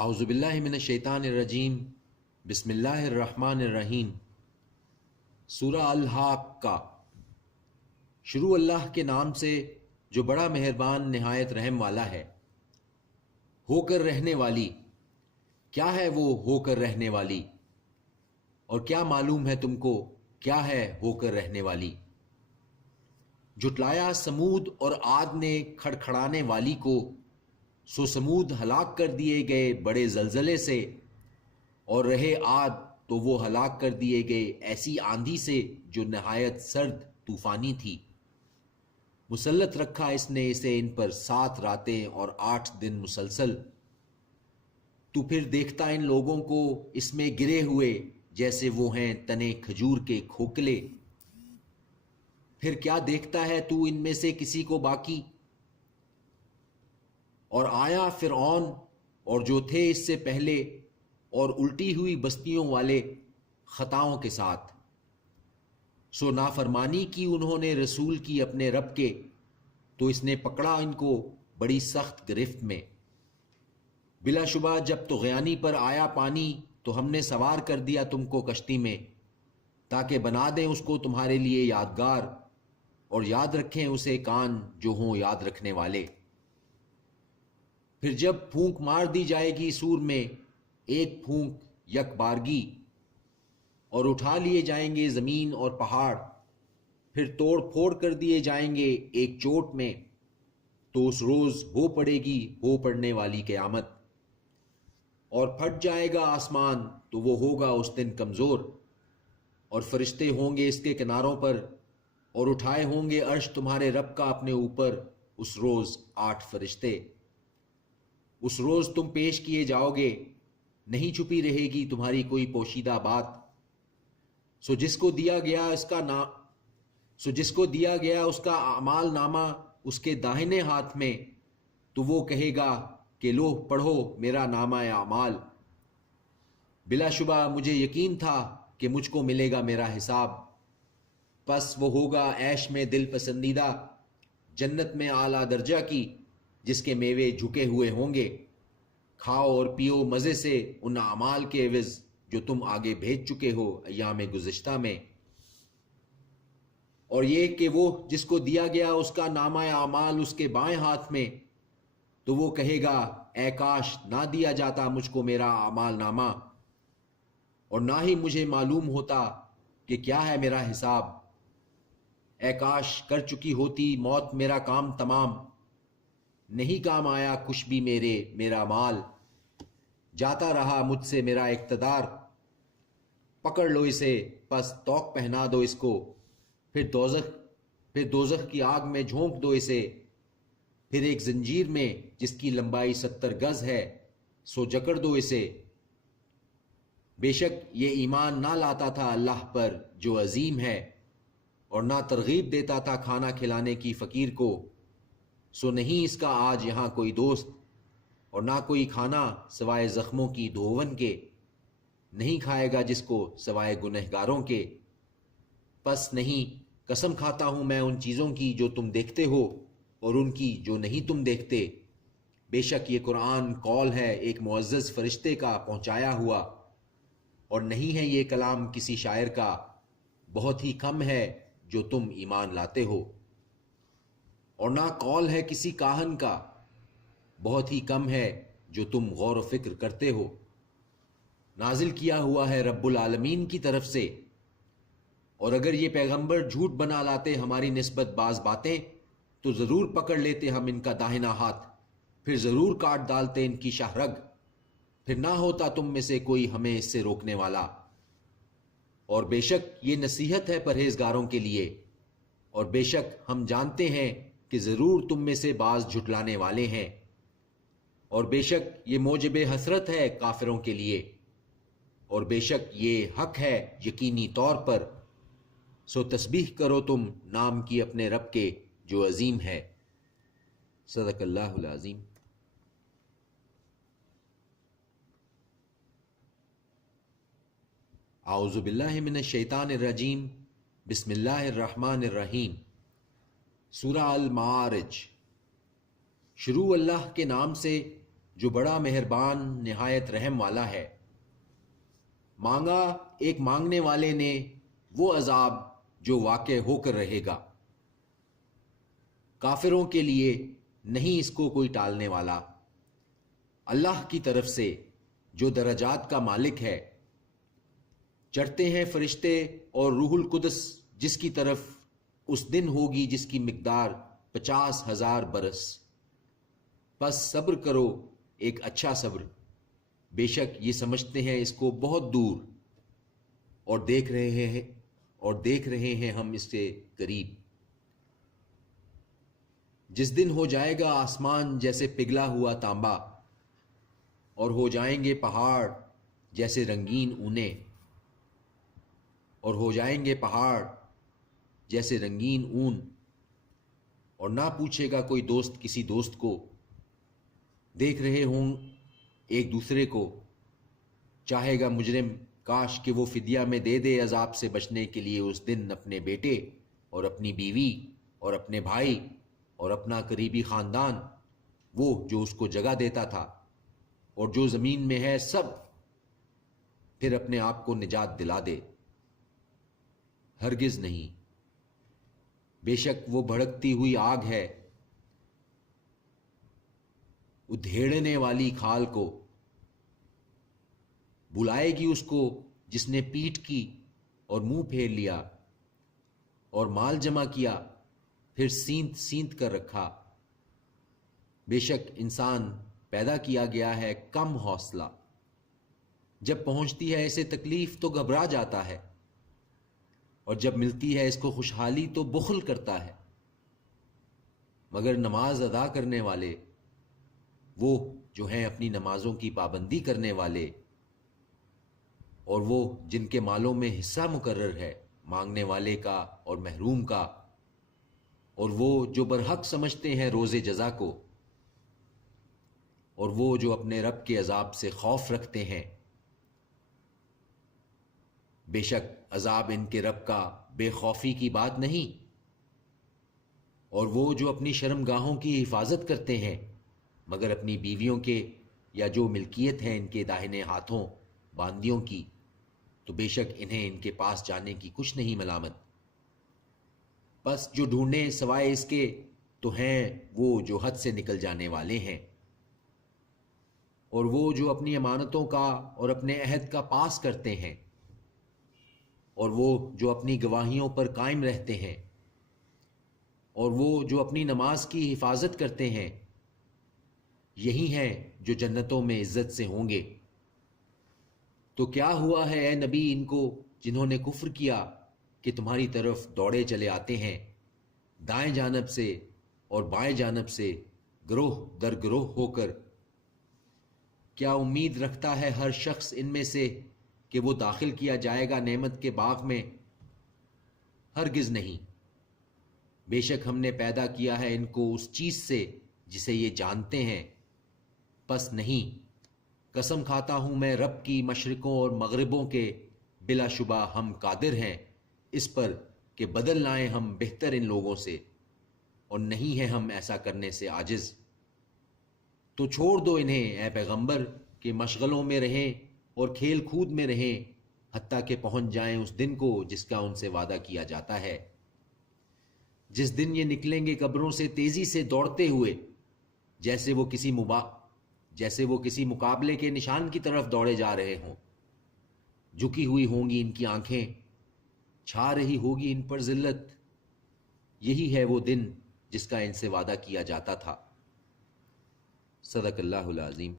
اعوذ باللہ من الشیطان الرجیم بسم اللہ الرحمن الرحیم۔ سورہ الحاقہ۔ شروع اللہ کے نام سے جو بڑا مہربان نہایت رحم والا ہے۔ ہو کر رہنے والی، کیا ہے وہ ہو کر رہنے والی؟ اور کیا معلوم ہے تم کو کیا ہے ہو کر رہنے والی؟ جھٹلایا سمود اور عاد نے کھڑکھڑانے والی کو، سو سمود ہلاک کر دیے گئے بڑے زلزلے سے، اور رہے عاد تو وہ ہلاک کر دیے گئے ایسی آندھی سے جو نہایت سرد طوفانی تھی۔ مسلط رکھا اس نے اسے ان پر 7 راتیں اور 8 دن مسلسل۔ تو پھر دیکھتا ان لوگوں کو اس میں گرے ہوئے جیسے وہ ہیں تنے کھجور کے کھوکھلے۔ پھر کیا دیکھتا ہے تو ان میں سے کسی کو باقی؟ اور آیا فرعون اور جو تھے اس سے پہلے اور الٹی ہوئی بستیوں والے خطاؤں کے ساتھ، سو نافرمانی کی انہوں نے رسول کی اپنے رب کے، تو اس نے پکڑا ان کو بڑی سخت گرفت میں۔ بلا شبہ جب طغیانی پر آیا پانی تو ہم نے سوار کر دیا تم کو کشتی میں، تاکہ بنا دیں اس کو تمہارے لیے یادگار، اور یاد رکھیں اسے کان جو ہوں یاد رکھنے والے۔ پھر جب پھونک مار دی جائے گی سور میں، ایک پھونک یک بارگی، اور اٹھا لیے جائیں گے زمین اور پہاڑ، پھر توڑ پھوڑ کر دیے جائیں گے ایک چوٹ میں، تو اس روز ہو پڑے گی ہو پڑنے والی قیامت۔ اور پھٹ جائے گا آسمان تو وہ ہوگا اس دن کمزور، اور فرشتے ہوں گے اس کے کناروں پر، اور اٹھائے ہوں گے عرش تمہارے رب کا اپنے اوپر اس روز 8 فرشتے۔ اس روز تم پیش کیے جاؤ گے، نہیں چھپی رہے گی تمہاری کوئی پوشیدہ بات۔ سو جس کو دیا گیا اس کا اعمال نامہ اس کے داہنے ہاتھ میں، تو وہ کہے گا کہ لو پڑھو میرا نامہ اعمال۔ بلا شبہ مجھے یقین تھا کہ مجھ کو ملے گا میرا حساب۔ پس وہ ہوگا عیش میں دل پسندیدہ، جنت میں اعلیٰ درجہ کی، جس کے میوے جھکے ہوئے ہوں گے۔ کھاؤ اور پیو مزے سے ان اعمال کے عوض جو تم آگے بھیج چکے ہو ایام گزشتہ میں۔ اور یہ کہ وہ جس کو دیا گیا اس کا نامہ اعمال اس کے بائیں ہاتھ میں، تو وہ کہے گا اے کاش نہ دیا جاتا مجھ کو میرا اعمال نامہ، اور نہ ہی مجھے معلوم ہوتا کہ کیا ہے میرا حساب۔ اے کاش کر چکی ہوتی موت میرا کام تمام، نہیں کام آیا کچھ بھی میرا مال، جاتا رہا مجھ سے میرا اقتدار۔ پکڑ لو اسے پس توق پہنا دو اس کو، پھر دوزخ کی آگ میں جھونک دو اسے، پھر ایک زنجیر میں جس کی لمبائی 70 گز ہے، سو جکڑ دو اسے۔ بے شک یہ ایمان نہ لاتا تھا اللہ پر جو عظیم ہے، اور نہ ترغیب دیتا تھا کھانا کھلانے کی فقیر کو، سو نہیں اس کا آج یہاں کوئی دوست، اور نہ کوئی کھانا سوائے زخموں کی دھوون کے، نہیں کھائے گا جس کو سوائے گنہگاروں کے۔ پس نہیں قسم کھاتا ہوں میں ان چیزوں کی جو تم دیکھتے ہو اور ان کی جو نہیں تم دیکھتے۔ بے شک یہ قرآن قول ہے ایک معزز فرشتے کا پہنچایا ہوا، اور نہیں ہے یہ کلام کسی شاعر کا، بہت ہی کم ہے جو تم ایمان لاتے ہو۔ اور نہ قول ہے کسی کاہن کا، بہت ہی کم ہے جو تم غور و فکر کرتے ہو۔ نازل کیا ہوا ہے رب العالمین کی طرف سے، اور اگر یہ پیغمبر جھوٹ بنا لاتے ہماری نسبت بعض باتیں، تو ضرور پکڑ لیتے ہم ان کا داہنا ہاتھ، پھر ضرور کاٹ ڈالتے ان کی شاہ رگ، پھر نہ ہوتا تم میں سے کوئی ہمیں اس سے روکنے والا۔ اور بے شک یہ نصیحت ہے پرہیزگاروں کے لیے، اور بے شک ہم جانتے ہیں کہ ضرور تم میں سے بعض جھٹلانے والے ہیں، اور بے شک یہ موجب حسرت ہے کافروں کے لیے، اور بے شک یہ حق ہے یقینی طور پر۔ سو تسبیح کرو تم نام کی اپنے رب کے جو عظیم ہے۔ صدق اللہ العظیم۔ اعوذ باللہ من الشیطان الرجیم بسم اللہ الرحمن الرحیم۔ سورہ المعارج۔ شروع اللہ کے نام سے جو بڑا مہربان نہایت رحم والا ہے۔ مانگا ایک مانگنے والے نے وہ عذاب جو واقع ہو کر رہے گا، کافروں کے لیے نہیں اس کو کوئی ٹالنے والا۔ اللہ کی طرف سے جو درجات کا مالک ہے، چڑھتے ہیں فرشتے اور روح القدس جس کی طرف اس دن ہوگی جس کی مقدار 50,000 برس۔ پس صبر کرو ایک اچھا صبر، بے شک یہ سمجھتے ہیں اس کو بہت دور، اور دیکھ رہے ہیں ہم اس سے قریب۔ جس دن ہو جائے گا آسمان جیسے پگھلا ہوا تانبا، اور ہو جائیں گے پہاڑ جیسے رنگین اونے، اور ہو جائیں گے پہاڑ جیسے رنگین اون، اور نہ پوچھے گا کوئی دوست کسی دوست کو۔ دیکھ رہے ہوں ایک دوسرے کو، چاہے گا مجرم کاش کہ وہ فدیہ میں دے دے عذاب سے بچنے کے لیے اس دن اپنے بیٹے اور اپنی بیوی اور اپنے بھائی اور اپنا قریبی خاندان، وہ جو اس کو جگہ دیتا تھا، اور جو زمین میں ہے سب، پھر اپنے آپ کو نجات دلا دے۔ ہرگز نہیں، بے شک وہ بھڑکتی ہوئی آگ ہے، ادھیڑنے والی کھال کو بلائے گی اس کو جس نے پیٹ کی اور منہ پھیر لیا اور مال جمع کیا، پھر سینت سینت کر رکھا۔ بے شک انسان پیدا کیا گیا ہے کم حوصلہ، جب پہنچتی ہے اسے تکلیف تو گھبرا جاتا ہے، اور جب ملتی ہے اس کو خوشحالی تو بخل کرتا ہے۔ مگر نماز ادا کرنے والے، وہ جو ہیں اپنی نمازوں کی پابندی کرنے والے، اور وہ جن کے مالوں میں حصہ مقرر ہے مانگنے والے کا اور محروم کا، اور وہ جو برحق سمجھتے ہیں روز جزا کو، اور وہ جو اپنے رب کے عذاب سے خوف رکھتے ہیں، بے شک عذاب ان کے رب کا بے خوفی کی بات نہیں۔ اور وہ جو اپنی شرمگاہوں کی حفاظت کرتے ہیں مگر اپنی بیویوں کے یا جو ملکیت ہے ان کے داہنے ہاتھوں باندیوں کی، تو بے شک انہیں ان کے پاس جانے کی کچھ نہیں ملامت۔ بس جو ڈھونڈیں سوائے اس کے تو ہیں وہ جو حد سے نکل جانے والے ہیں، اور وہ جو اپنی امانتوں کا اور اپنے عہد کا پاس کرتے ہیں، اور وہ جو اپنی گواہیوں پر قائم رہتے ہیں، اور وہ جو اپنی نماز کی حفاظت کرتے ہیں، یہی ہیں جو جنتوں میں عزت سے ہوں گے۔ تو کیا ہوا ہے اے نبی ان کو جنہوں نے کفر کیا کہ تمہاری طرف دوڑے چلے آتے ہیں، دائیں جانب سے اور بائیں جانب سے گروہ در گروہ ہو کر؟ کیا امید رکھتا ہے ہر شخص ان میں سے کہ وہ داخل کیا جائے گا نعمت کے باغ میں؟ ہرگز نہیں، بے شک ہم نے پیدا کیا ہے ان کو اس چیز سے جسے یہ جانتے ہیں، پس نہیں، قسم کھاتا ہوں میں رب کی مشرقوں اور مغربوں کے، بلا شبہ ہم قادر ہیں اس پر کہ بدل لائیں ہم بہتر ان لوگوں سے، اور نہیں ہیں ہم ایسا کرنے سے عاجز۔ تو چھوڑ دو انہیں اے پیغمبر کہ مشغلوں میں رہیں اور کھیل کود میں رہیں، حتیٰ کہ پہنچ جائیں اس دن کو جس کا ان سے وعدہ کیا جاتا ہے، جس دن یہ نکلیں گے قبروں سے تیزی سے دوڑتے ہوئے، جیسے وہ کسی مقابلے کے نشان کی طرف دوڑے جا رہے ہوں۔ جھکی ہوئی ہوں گی ان کی آنکھیں، چھا رہی ہوگی ان پر ذلت۔ یہی ہے وہ دن جس کا ان سے وعدہ کیا جاتا تھا۔ صدق اللہ العظیم۔